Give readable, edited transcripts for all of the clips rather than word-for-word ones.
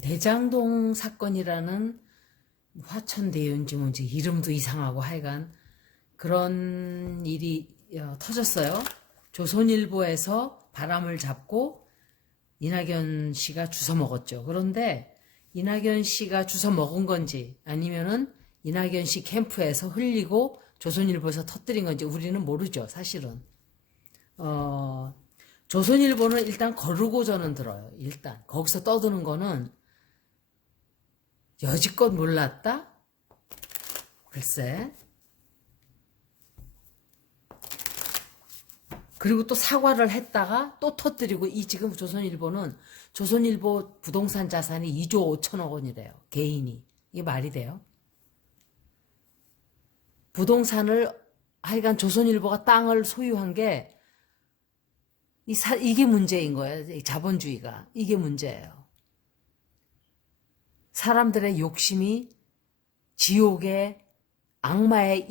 대장동 사건이라는 화천대유인지 뭔지 이름도 이상하고 하여간 그런 일이 터졌어요. 조선일보에서 바람을 잡고 이낙연 씨가 주워 먹었죠. 그런데 이낙연 씨가 주워 먹은 건지 아니면은 이낙연 씨 캠프에서 흘리고 조선일보에서 터뜨린 건지 우리는 모르죠, 사실은. 어, 조선일보는 일단 거르고 저는 들어요. 일단 거기서 떠드는 거는 여지껏 몰랐다? 글쎄. 그리고 또 사과를 했다가 또 터뜨리고 이 지금 조선일보는 조선일보 부동산 자산이 2조 5천억 원이래요. 개인이. 이게 말이 돼요? 부동산을 하여간 조선일보가 땅을 소유한 게 이게 문제인 거예요. 이 자본주의가. 이게 문제예요. 사람들의 욕심이 지옥의 악마의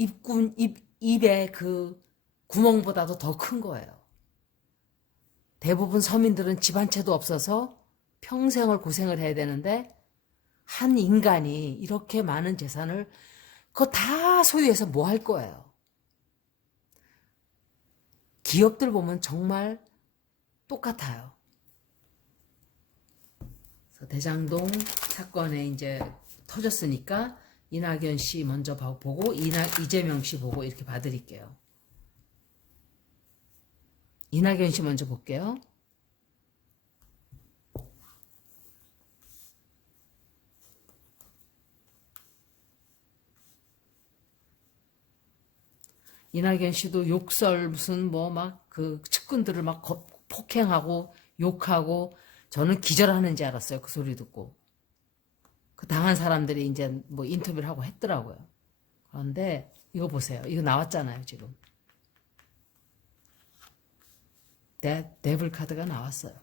입의 그 구멍보다도 더 큰 거예요. 대부분 서민들은 집 한 채도 없어서 평생을 고생을 해야 되는데 한 인간이 이렇게 많은 재산을 그거 다 소유해서 뭐 할 거예요. 기업들 보면 정말 똑같아요. 그래서 대장동 사건에 이제 터졌으니까 이낙연 씨 먼저 보고 이재명 씨 보고 이렇게 봐드릴게요. 이낙연 씨 먼저 볼게요. 이낙연 씨도 욕설 무슨 뭐 막 그 측근들을 막 폭행하고 욕하고 저는 기절하는 줄 알았어요. 그 소리 듣고. 그 당한 사람들이 이제 뭐 인터뷰를 하고 했더라고요. 그런데 이거 보세요. 이거 나왔잖아요, 지금. 데블 카드가 나왔어요.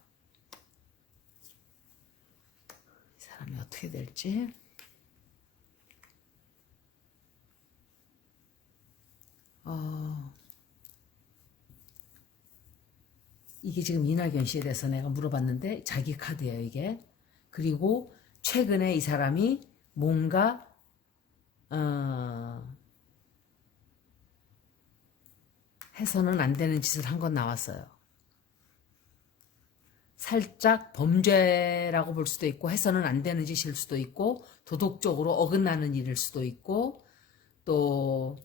이 사람이 어떻게 될지. 이게 지금 이낙연 씨에 대해서 내가 물어봤는데 자기 카드예요, 이게. 그리고 최근에 이 사람이 뭔가 해서는 안 되는 짓을 한 건 나왔어요. 살짝 범죄라고 볼 수도 있고 해서는 안 되는 짓일 수도 있고 도덕적으로 어긋나는 일일 수도 있고 또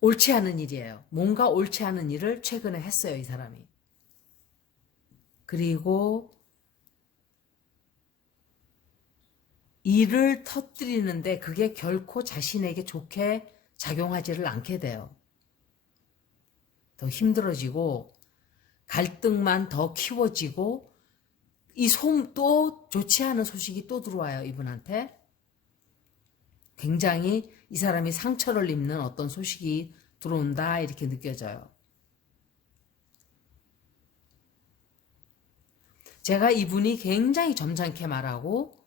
옳지 않은 일이에요. 뭔가 옳지 않은 일을 최근에 했어요, 이 사람이. 그리고 일을 터뜨리는데 그게 결코 자신에게 좋게 작용하지를 않게 돼요. 더 힘들어지고 갈등만 더 키워지고 또 좋지 않은 소식이 또 들어와요, 이분한테. 굉장히 이 사람이 상처를 입는 어떤 소식이 들어온다 이렇게 느껴져요. 제가 이분이 굉장히 점잖게 말하고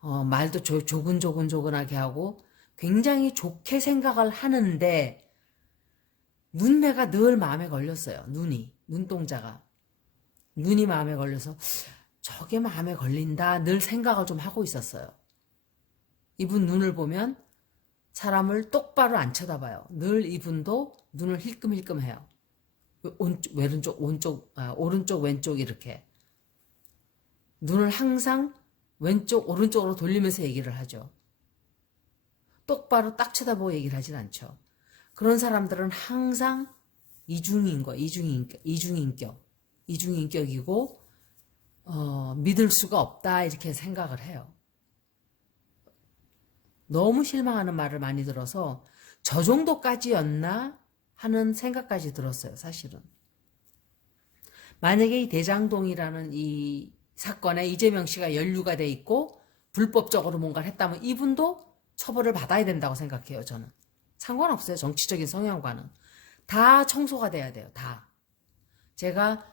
말도 조근조근하게 하고 굉장히 좋게 생각을 하는데 눈매가 늘 마음에 걸렸어요. 눈동자가. 눈이 마음에 걸려서 저게 마음에 걸린다 늘 생각을 좀 하고 있었어요. 이분 눈을 보면 사람을 똑바로 안 쳐다봐요. 늘 이분도 눈을 힐끔힐끔해요. 오른쪽 왼쪽 이렇게. 눈을 항상 왼쪽 오른쪽으로 돌리면서 얘기를 하죠. 똑바로 딱 쳐다보고 얘기를 하진 않죠. 그런 사람들은 항상 이중인격이고 믿을 수가 없다 이렇게 생각을 해요. 너무 실망하는 말을 많이 들어서 저 정도까지였나 하는 생각까지 들었어요, 사실은. 만약에 이 대장동이라는 이 사건에 이재명 씨가 연루가 돼 있고 불법적으로 뭔가를 했다면 이분도 처벌을 받아야 된다고 생각해요, 저는. 상관없어요, 정치적인 성향과는. 다 청소가 돼야 돼요, 다. 제가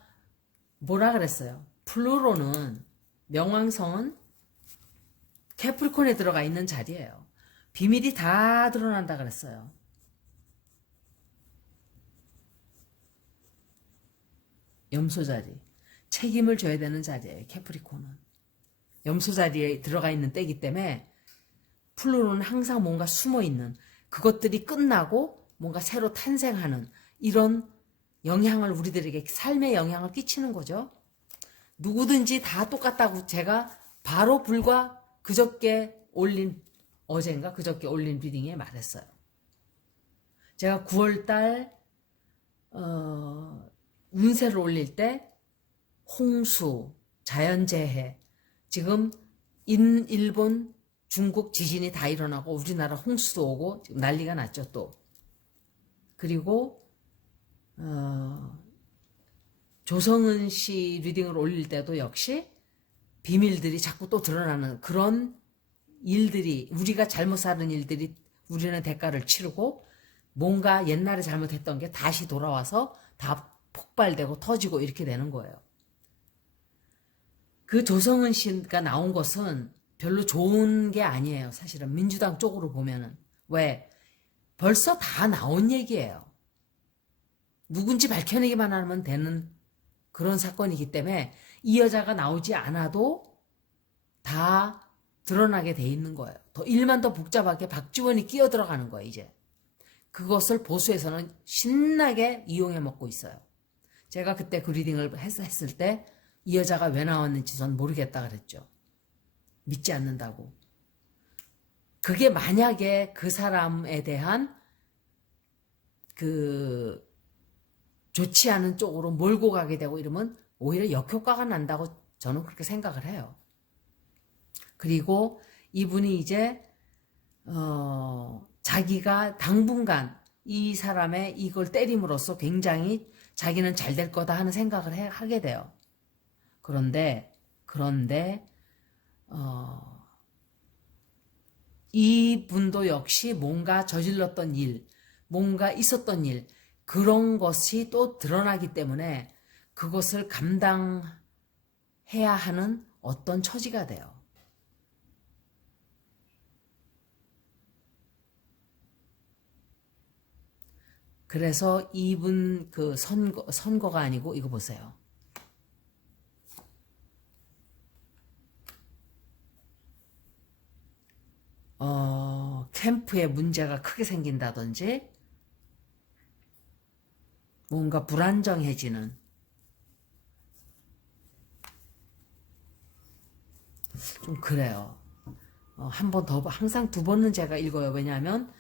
뭐라 그랬어요? 플루로는 명왕성은 캐프리콘에 들어가 있는 자리예요. 비밀이 다 드러난다 그랬어요. 염소 자리. 책임을 져야 되는 자리예요, 캐프리콘은. 염소 자리에 들어가 있는 때이기 때문에 플루토는 항상 뭔가 숨어 있는 그것들이 끝나고 뭔가 새로 탄생하는 이런 영향을 우리들에게 삶에 영향을 끼치는 거죠. 누구든지 다 똑같다고 제가 바로 불과 그저께 올린 리딩에 말했어요. 제가 9월달 운세를 올릴 때 홍수, 자연재해, 지금 일본, 중국 지진이 다 일어나고 우리나라 홍수도 오고 지금 난리가 났죠 또. 그리고 조성은 씨 리딩을 올릴 때도 역시 비밀들이 자꾸 또 드러나는 그런 일들이 우리가 잘못 사는 일들이 우리는 대가를 치르고 뭔가 옛날에 잘못했던 게 다시 돌아와서 다 폭발되고 터지고 이렇게 되는 거예요. 그 조성은 씨가 나온 것은 별로 좋은 게 아니에요. 사실은 민주당 쪽으로 보면은. 왜? 벌써 다 나온 얘기예요. 누군지 밝혀내기만 하면 되는 그런 사건이기 때문에 이 여자가 나오지 않아도 다 드러나게 돼 있는 거예요. 일만 더 복잡하게 박지원이 끼어 들어가는 거예요, 이제. 그것을 보수에서는 신나게 이용해 먹고 있어요. 제가 그때 그 리딩을 했을 때 이 여자가 왜 나왔는지 전 모르겠다 그랬죠. 믿지 않는다고. 그게 만약에 그 사람에 대한 그 좋지 않은 쪽으로 몰고 가게 되고 이러면 오히려 역효과가 난다고 저는 그렇게 생각을 해요. 그리고 이분이 이제 자기가 당분간 이 사람의 이걸 때림으로써 굉장히 자기는 잘 될 거다 하는 생각을 하게 돼요. 그런데 이분도 역시 뭔가 저질렀던 일, 뭔가 있었던 일, 그런 것이 또 드러나기 때문에 그것을 감당해야 하는 어떤 처지가 돼요. 그래서 이분 그 선거가 아니고 이거 보세요. 캠프에 문제가 크게 생긴다든지 뭔가 불안정해지는 좀 그래요. 한 번 더, 항상 두 번은 제가 읽어요. 왜냐하면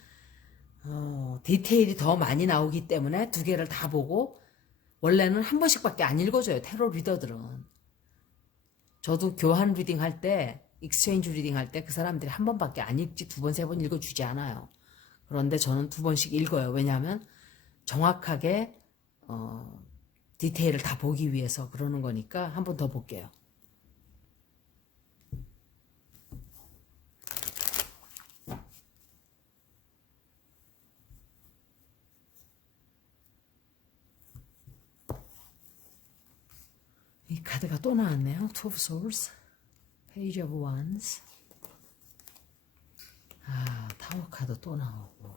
디테일이 더 많이 나오기 때문에 두 개를 다 보고 원래는 한 번씩밖에 안 읽어줘요. 테러 리더들은. 저도 교환 리딩 할 때, 익스체인지 리딩 할 때 그 사람들이 한 번밖에 안 읽지 두 번, 세 번 읽어주지 않아요. 그런데 저는 두 번씩 읽어요. 왜냐하면 정확하게 디테일을 다 보기 위해서 그러는 거니까 한 번 더 볼게요. 이 카드가 또 나왔네요. Two of Swords, Page of Wands. 타워 카드 또 나오고.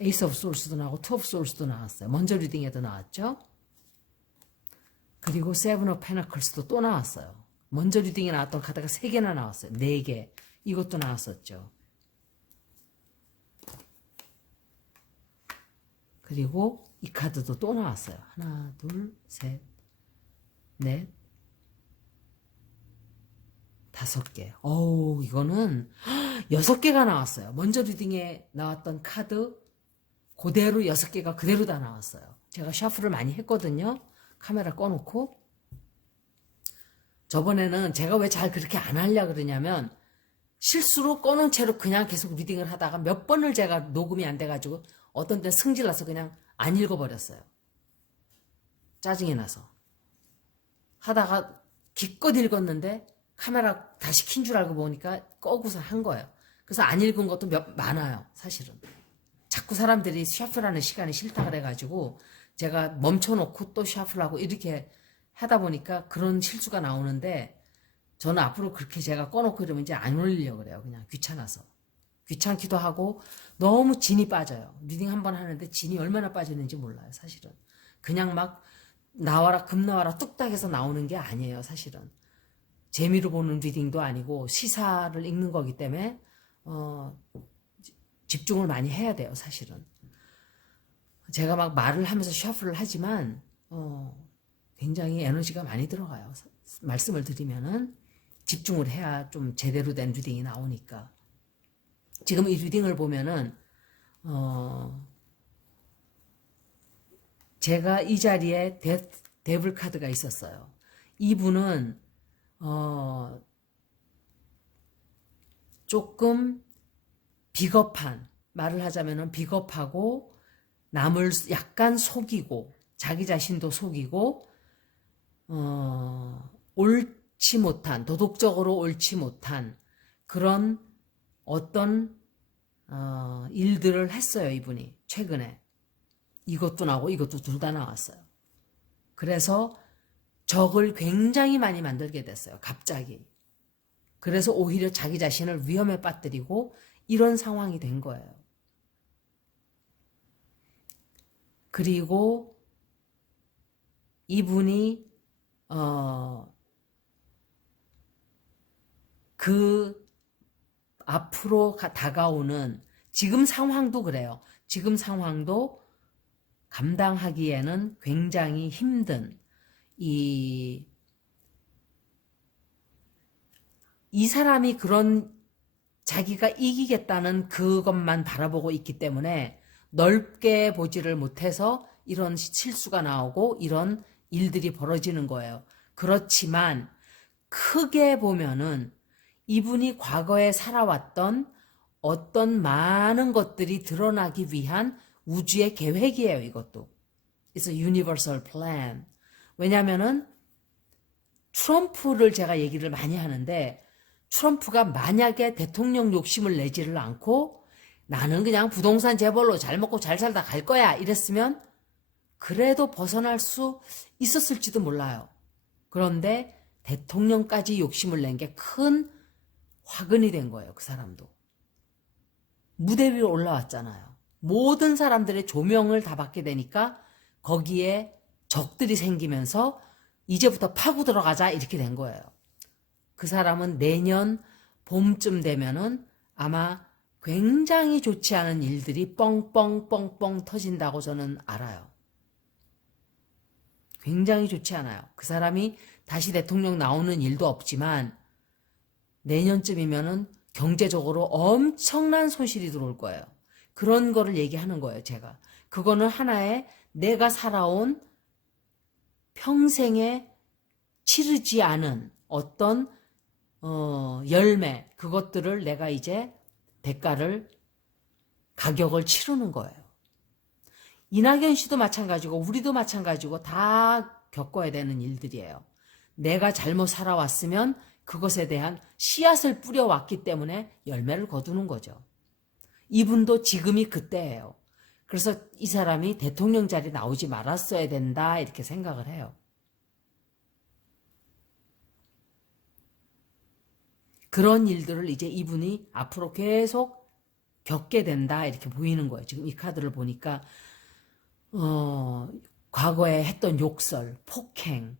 Ace of Swords도 나오고 Two of Swords도 나왔어요. 먼저 리딩에도 나왔죠. 그리고 Seven of Pentacles도 또 나왔어요. 먼저 리딩에 나왔던 카드가 3개나 나왔어요. 4개. 이것도 나왔었죠. 그리고 이 카드도 또 나왔어요. 하나, 둘, 셋, 넷, 5개. 이거는 6개가 나왔어요. 먼저 리딩에 나왔던 카드 그대로 6개가 그대로 다 나왔어요. 제가 샤프를 많이 했거든요. 카메라 꺼놓고. 저번에는 제가 왜 잘 그렇게 안 하려고 그러냐면 실수로 꺼놓은 채로 그냥 계속 리딩을 하다가 몇 번을 제가 녹음이 안 돼가지고 어떤 때는 승질나서 그냥 안 읽어버렸어요. 짜증이 나서. 하다가 기껏 읽었는데 카메라 다시 킨 줄 알고 보니까 꺼고서 한 거예요. 그래서 안 읽은 것도 많아요. 사실은. 자꾸 사람들이 샤프라는 시간이 싫다 그래가지고 제가 멈춰놓고 또 샤프를 하고 이렇게 하다 보니까 그런 실수가 나오는데 저는 앞으로 그렇게 제가 꺼놓고 이러면 이제 안 올리려고 그래요. 그냥 귀찮아서. 귀찮기도 하고 너무 진이 빠져요. 리딩 한 번 하는데 진이 얼마나 빠졌는지 몰라요. 사실은. 그냥 막 나와라 금 나와라 뚝딱 해서 나오는 게 아니에요. 사실은 재미로 보는 리딩도 아니고 시사를 읽는 거기 때문에 집중을 많이 해야 돼요. 사실은 제가 막 말을 하면서 셔플을 하지만 굉장히 에너지가 많이 들어가요. 말씀을 드리면은 집중을 해야 좀 제대로 된 리딩이 나오니까. 지금 이 리딩을 보면은 제가 이 자리에 데블 카드가 있었어요. 이분은 조금 비겁한, 말을 하자면은 비겁하고 남을 약간 속이고 자기 자신도 속이고 옳지 못한, 도덕적으로 옳지 못한 그런 어떤 일들을 했어요. 이분이 최근에 이것도 나오고 이것도 둘 다 나왔어요. 그래서 적을 굉장히 많이 만들게 됐어요. 갑자기. 그래서 오히려 자기 자신을 위험에 빠뜨리고 이런 상황이 된 거예요. 그리고 이분이 그 앞으로 다가오는 지금 상황도 그래요. 지금 상황도 감당하기에는 굉장히 힘든 이 사람이 그런 자기가 이기겠다는 그것만 바라보고 있기 때문에 넓게 보지를 못해서 이런 실수가 나오고 이런 일들이 벌어지는 거예요. 그렇지만 크게 보면은 이분이 과거에 살아왔던 어떤 많은 것들이 드러나기 위한 우주의 계획이에요. 이것도. It's a universal plan. 왜냐면은 트럼프를 제가 얘기를 많이 하는데 트럼프가 만약에 대통령 욕심을 내지를 않고 나는 그냥 부동산 재벌로 잘 먹고 잘 살다 갈 거야 이랬으면 그래도 벗어날 수 있었을지도 몰라요. 그런데 대통령까지 욕심을 낸 게 큰 화근이 된 거예요. 그 사람도. 무대 위로 올라왔잖아요. 모든 사람들의 조명을 다 받게 되니까 거기에 적들이 생기면서 이제부터 파고 들어가자 이렇게 된 거예요. 그 사람은 내년 봄쯤 되면은 아마 굉장히 좋지 않은 일들이 뻥뻥뻥뻥 터진다고 저는 알아요. 굉장히 좋지 않아요. 그 사람이 다시 대통령 나오는 일도 없지만 내년쯤이면은 경제적으로 엄청난 손실이 들어올 거예요. 그런 거를 얘기하는 거예요, 제가. 그거는 하나의 내가 살아온 평생에 치르지 않은 어떤 열매, 그것들을 내가 이제 대가를, 가격을 치르는 거예요. 이낙연 씨도 마찬가지고 우리도 마찬가지고 다 겪어야 되는 일들이에요. 내가 잘못 살아왔으면 그것에 대한 씨앗을 뿌려왔기 때문에 열매를 거두는 거죠. 이분도 지금이 그때예요. 그래서 이 사람이 대통령 자리 나오지 말았어야 된다 이렇게 생각을 해요. 그런 일들을 이제 이분이 앞으로 계속 겪게 된다 이렇게 보이는 거예요. 지금 이 카드를 보니까 과거에 했던 욕설, 폭행,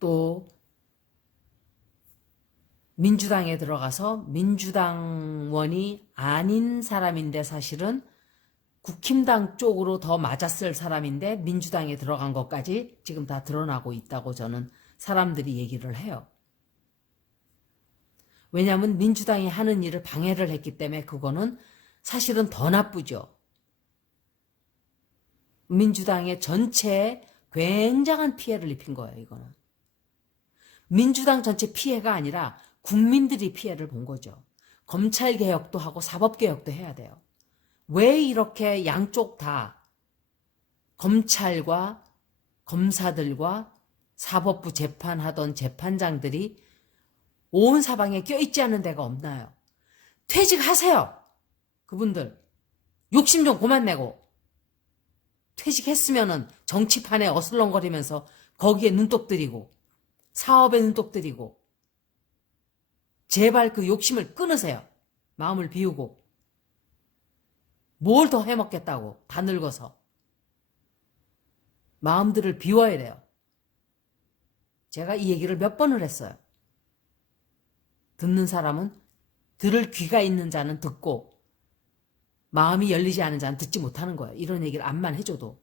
또 민주당에 들어가서 민주당원이 아닌 사람인데 사실은 국힘당 쪽으로 더 맞았을 사람인데 민주당에 들어간 것까지 지금 다 드러나고 있다고 저는 사람들이 얘기를 해요. 왜냐하면 민주당이 하는 일을 방해를 했기 때문에 그거는 사실은 더 나쁘죠. 민주당의 전체에 굉장한 피해를 입힌 거예요. 이거는. 민주당 전체 피해가 아니라 국민들이 피해를 본 거죠. 검찰개혁도 하고 사법개혁도 해야 돼요. 왜 이렇게 양쪽 다 검찰과 검사들과 사법부 재판하던 재판장들이 온 사방에 껴있지 않은 데가 없나요? 퇴직하세요. 그분들. 욕심 좀 그만 내고. 퇴직했으면은 정치판에 어슬렁거리면서 거기에 눈독 들이고 사업에 눈독 들이고 제발 그 욕심을 끊으세요. 마음을 비우고. 뭘 더 해먹겠다고 다 늙어서. 마음들을 비워야 돼요. 제가 이 얘기를 몇 번을 했어요. 듣는 사람은, 들을 귀가 있는 자는 듣고 마음이 열리지 않은 자는 듣지 못하는 거예요. 이런 얘기를 암만 해줘도.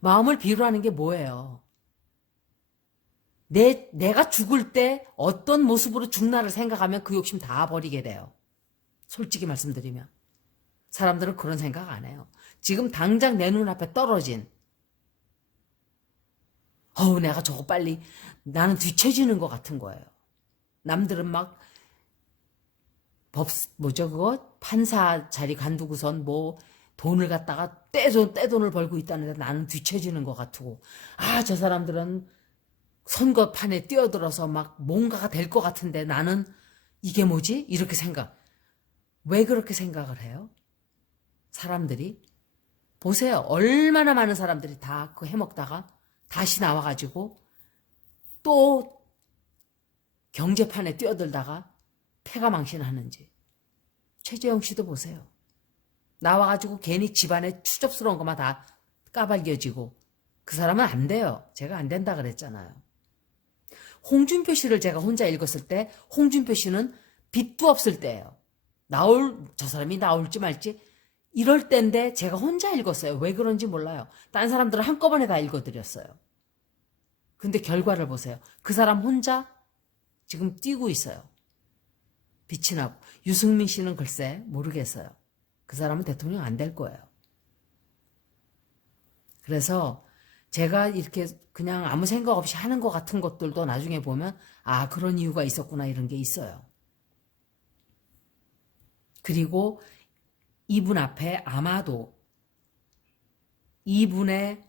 마음을 비우라는 게 뭐예요? 내가 죽을 때 어떤 모습으로 죽나를 생각하면 그 욕심 다 버리게 돼요. 솔직히 말씀드리면. 사람들은 그런 생각 안 해요. 지금 당장 내 눈앞에 떨어진, 내가 저거 빨리, 나는 뒤처지는 것 같은 거예요. 남들은 막 판사 자리 관두고선 돈을 갖다가 떼돈을 벌고 있다는데 나는 뒤처지는 것 같고, 저 사람들은 선거판에 뛰어들어서 막 뭔가가 될 것 같은데 나는 이게 뭐지? 이렇게 왜 그렇게 생각을 해요? 사람들이? 보세요. 얼마나 많은 사람들이 다 그 해먹다가 다시 나와가지고 또 경제판에 뛰어들다가 패가망신하는지. 최재형 씨도 보세요. 나와가지고 괜히 집안에 추접스러운 것만 다 까발겨지고. 그 사람은 안 돼요. 제가 안 된다 그랬잖아요. 홍준표 씨를 제가 혼자 읽었을 때 홍준표 씨는 빛도 없을 때예요. 저 사람이 나올지 말지 이럴 때인데 제가 혼자 읽었어요. 왜 그런지 몰라요. 다른 사람들은 한꺼번에 다 읽어드렸어요. 근데 결과를 보세요. 그 사람 혼자 지금 뛰고 있어요. 빛이 나고. 유승민 씨는 글쎄 모르겠어요. 그 사람은 대통령 안 될 거예요. 그래서 제가 이렇게 그냥 아무 생각 없이 하는 것 같은 것들도 나중에 보면 그런 이유가 있었구나 이런 게 있어요. 그리고 이분 앞에 아마도 이분의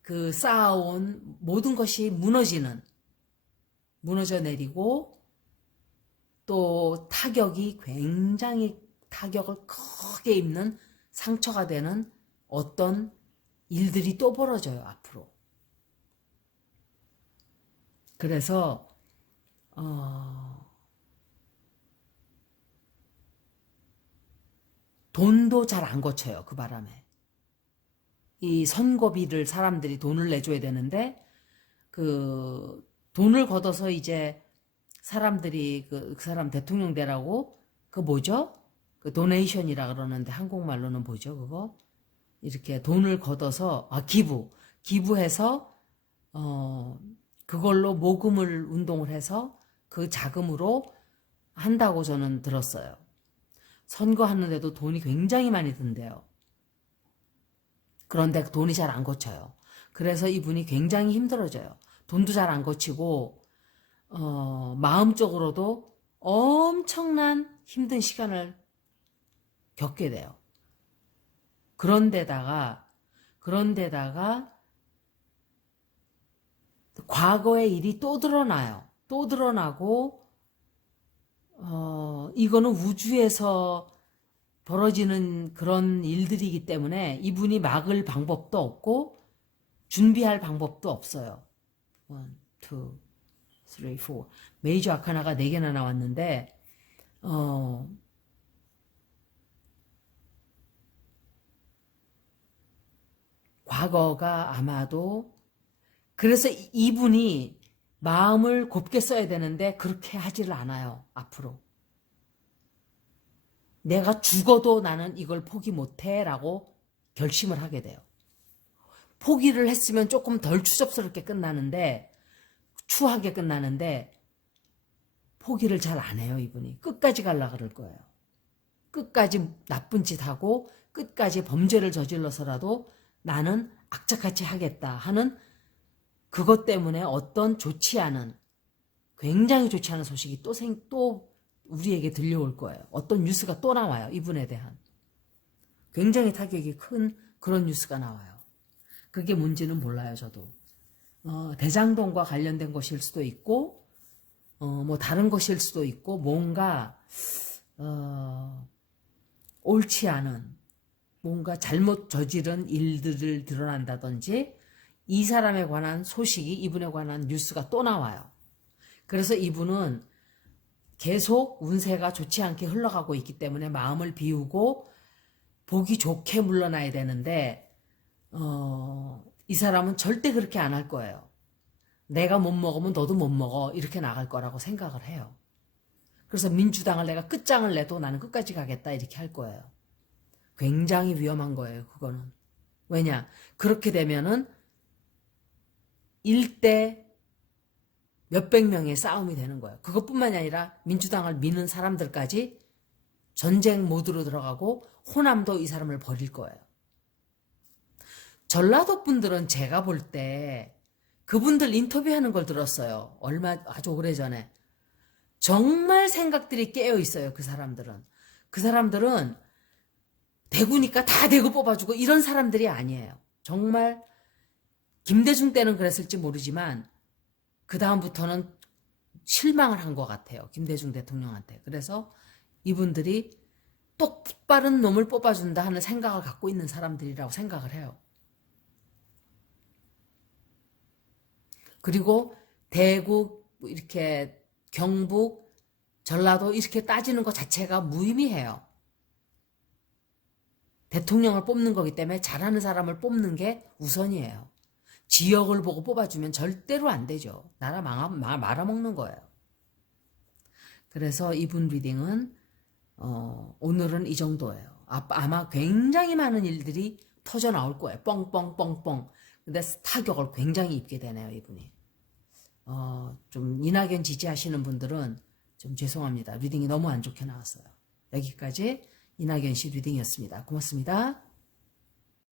그 쌓아온 모든 것이 무너져 내리고 또 굉장히 타격을 크게 입는 상처가 되는 어떤 일들이 또 벌어져요, 앞으로. 그래서 돈도 잘 안 거쳐요, 그 바람에. 이 선거비를 사람들이 돈을 내줘야 되는데 그 돈을 걷어서 이제 사람들이 그 사람 대통령 되라고 그 뭐죠? 그 도네이션이라 그러는데 한국말로는 뭐죠, 그거? 이렇게 돈을 걷어서 기부해서 그걸로 모금을 운동을 해서 그 자금으로 한다고 저는 들었어요. 선거하는데도 돈이 굉장히 많이 든대요. 그런데 돈이 잘 안 거쳐요. 그래서 이분이 굉장히 힘들어져요. 돈도 잘 안 거치고 마음적으로도 엄청난 힘든 시간을 겪게 돼요. 그런데다가 과거의 일이 또 드러나요. 또 드러나고 이거는 우주에서 벌어지는 그런 일들이기 때문에 이분이 막을 방법도 없고 준비할 방법도 없어요. 1, 2, 3, 4 메이저 아카나가 4개나 나왔는데 과거가 아마도 그래서 이분이 마음을 곱게 써야 되는데 그렇게 하지를 않아요. 앞으로. 내가 죽어도 나는 이걸 포기 못해 라고 결심을 하게 돼요. 포기를 했으면 조금 덜 추접스럽게 추하게 끝나는데 포기를 잘 안 해요. 이분이. 끝까지 갈라 그럴 거예요. 끝까지 나쁜 짓 하고 끝까지 범죄를 저질러서라도 나는 악착같이 하겠다 하는 그것 때문에 어떤 굉장히 좋지 않은 소식이 또 우리에게 들려올 거예요. 어떤 뉴스가 또 나와요. 이분에 대한. 굉장히 타격이 큰 그런 뉴스가 나와요. 그게 뭔지는 몰라요. 저도. 대장동과 관련된 것일 수도 있고 다른 것일 수도 있고 뭔가 옳지 않은 뭔가 잘못 저지른 일들을 드러난다든지 이 사람에 관한 소식이 이분에 관한 뉴스가 또 나와요. 그래서 이분은 계속 운세가 좋지 않게 흘러가고 있기 때문에 마음을 비우고 보기 좋게 물러나야 되는데 이 사람은 절대 그렇게 안 할 거예요. 내가 못 먹으면 너도 못 먹어. 이렇게 나갈 거라고 생각을 해요. 그래서 민주당을 내가 끝장을 내도 나는 끝까지 가겠다. 이렇게 할 거예요. 굉장히 위험한 거예요. 그거는. 왜냐? 그렇게 되면은 1대 몇백 명의 싸움이 되는 거예요. 그것뿐만이 아니라 민주당을 미는 사람들까지 전쟁 모드로 들어가고 호남도 이 사람을 버릴 거예요. 전라도 분들은 제가 볼 때 그분들 인터뷰하는 걸 들었어요. 아주 오래전에. 정말 생각들이 깨어 있어요. 그 사람들은. 그 사람들은 대구니까 다 대구 뽑아주고 이런 사람들이 아니에요. 정말 김대중 때는 그랬을지 모르지만 그 다음부터는 실망을 한 것 같아요. 김대중 대통령한테. 그래서 이분들이 똑바른 놈을 뽑아준다 하는 생각을 갖고 있는 사람들이라고 생각을 해요. 그리고 대구, 이렇게 경북, 전라도 이렇게 따지는 것 자체가 무의미해요. 대통령을 뽑는 거기 때문에 잘하는 사람을 뽑는 게 우선이에요. 지역을 보고 뽑아주면 절대로 안 되죠. 나라 말아먹는 거예요. 그래서 이분 리딩은 오늘은 이 정도예요. 아마 굉장히 많은 일들이 터져 나올 거예요. 뻥뻥뻥뻥. 근데 타격을 굉장히 입게 되네요, 이분이. 좀 이낙연 지지하시는 분들은 좀 죄송합니다. 리딩이 너무 안 좋게 나왔어요. 여기까지 이낙연 씨 리딩이었습니다. 고맙습니다.